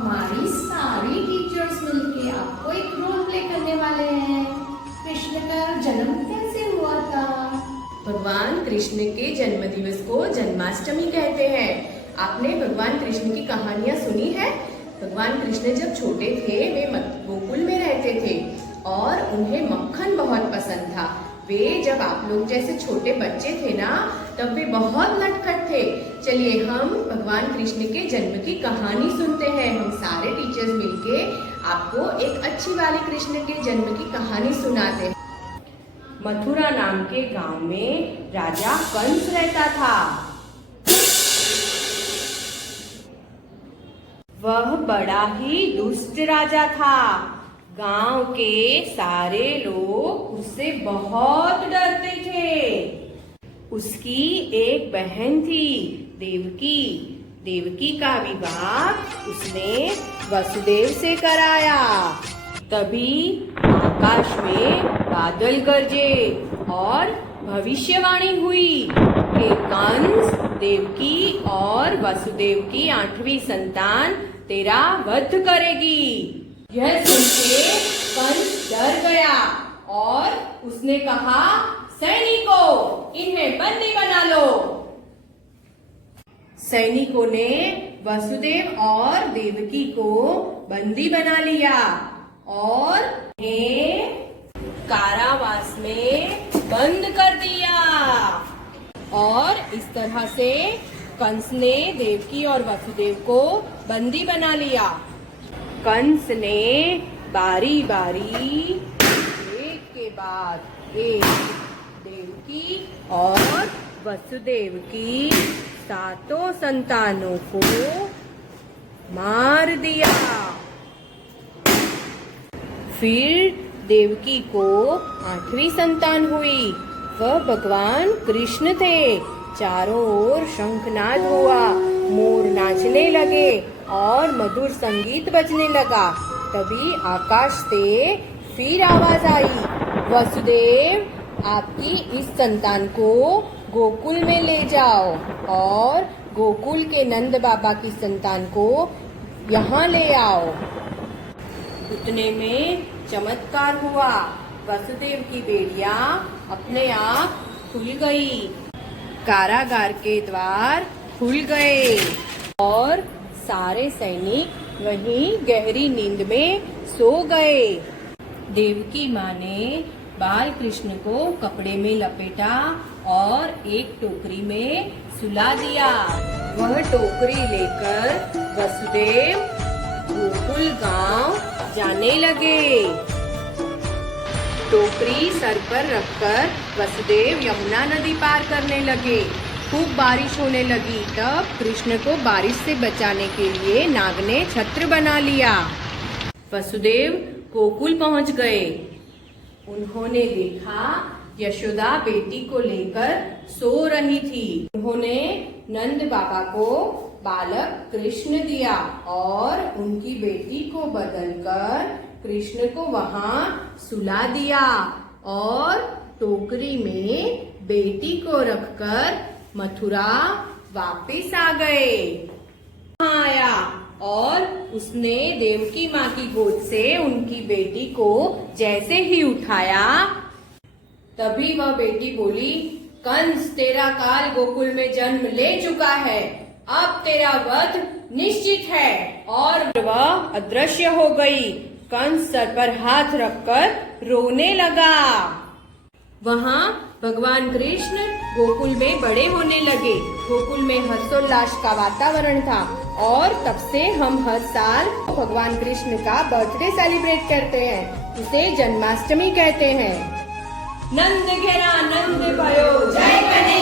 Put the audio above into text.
हमारी सारी टीचर्स मिलके आपको एक रोल प्ले करने वाले हैं। कृष्ण का जन्म कैसे हुआ था? भगवान कृष्ण के जन्म दिवस को जन्माष्टमी कहते हैं। आपने भगवान कृष्ण की कहानियां सुनी है? भगवान कृष्ण जब छोटे थे वे गोकुल में रहते थे और उन्हें मक्खन बहुत पसंद था। वे जब आप लोग जैसे छोटे बच्चे थे ना, तब वे बहुत नटखट थे। चलिए हम भगवान कृष्ण के जन्म की कहानी सुनते हैं। हम सारे टीचर्स मिलके आपको एक अच्छी वाली कृष्ण के जन्म की कहानी सुनाते हैं। मथुरा नाम के गांव में राजा कंस रहता था। वह बड़ा ही दुष्ट राजा था। गांव के सारे लोग उससे बहुत डरते थे। उसकी एक बहन थी देवकी। देवकी का विवाह उसने वसुदेव से कराया। तभी आकाश में बादल गरजे और भविष्यवाणी हुई कि कंस देवकी और वसुदेव की 8वीं संतान तेरा वध करेगी। यह सुनके कंस डर गया और उसने कहा, सैनिकों, इन्हें बंदी बना लो। सैनिकों ने वसुदेव और देवकी को बंदी बना लिया और उन्हें कारावास में बंद कर दिया। और इस तरह से कंस ने देवकी और वसुदेव को बंदी बना लिया। कंस ने बारी बारी एक के बाद एक देवकी और वसुदेव की 7 संतानों को मार दिया। फिर देवकी को 8वीं संतान हुई। वह भगवान कृष्ण थे। चारों ओर शंखनाद हुआ, मोर नाचने लगे और मधुर संगीत बजने लगा। तभी आकाश से फिर आवाज आई, वसुदेव, आपकी इस संतान को गोकुल में ले जाओ और गोकुल के नंद बाबा की संतान को यहाँ ले आओ। उतने में चमत्कार हुआ। वसुदेव की बेड़िया अपने आप खुल गई। कारागार के द्वार खुल गए और सारे सैनिक वहीं गहरी नींद में सो गए। देवकी माँ ने बाल कृष्ण को कपड़े में लपेटा और एक टोकरी में सुला दिया। वह टोकरी लेकर वसुदेव गोकुल गांव जाने लगे। टोकरी सर पर रखकर वसुदेव यमुना नदी पार करने लगे। खूब बारिश होने लगी। तब कृष्ण को बारिश से बचाने के लिए नाग ने छत्र बना लिया। वसुदेव गोकुल पहुंच गए। उन्होंने देखा यशोदा बेटी को लेकर सो रही थी। उन्होंने नंद बाबा को बालक कृष्ण दिया और उनकी बेटी को बदलकर कृष्ण को वहां सुला दिया और टोकरी में बेटी को रखकर मथुरा वापिस आ गए। आया और उसने देवकी माँ की गोद से उनकी बेटी को जैसे ही उठाया, तभी वह बेटी बोली, कंस तेरा काल गोकुल में जन्म ले चुका है। अब तेरा वध निश्चित है। और वह अदृश्य हो गई। कंस सर पर हाथ रखकर रोने लगा। वहाँ भगवान कृष्ण गोकुल में बड़े होने लगे। गोकुल में हर्षोल्लास का वातावरण था और तब से हम हर साल भगवान कृष्ण का बर्थडे सेलिब्रेट करते हैं। उसे जन्माष्टमी कहते हैं। नंद घेरा नंद भयो, जय कन्हैया।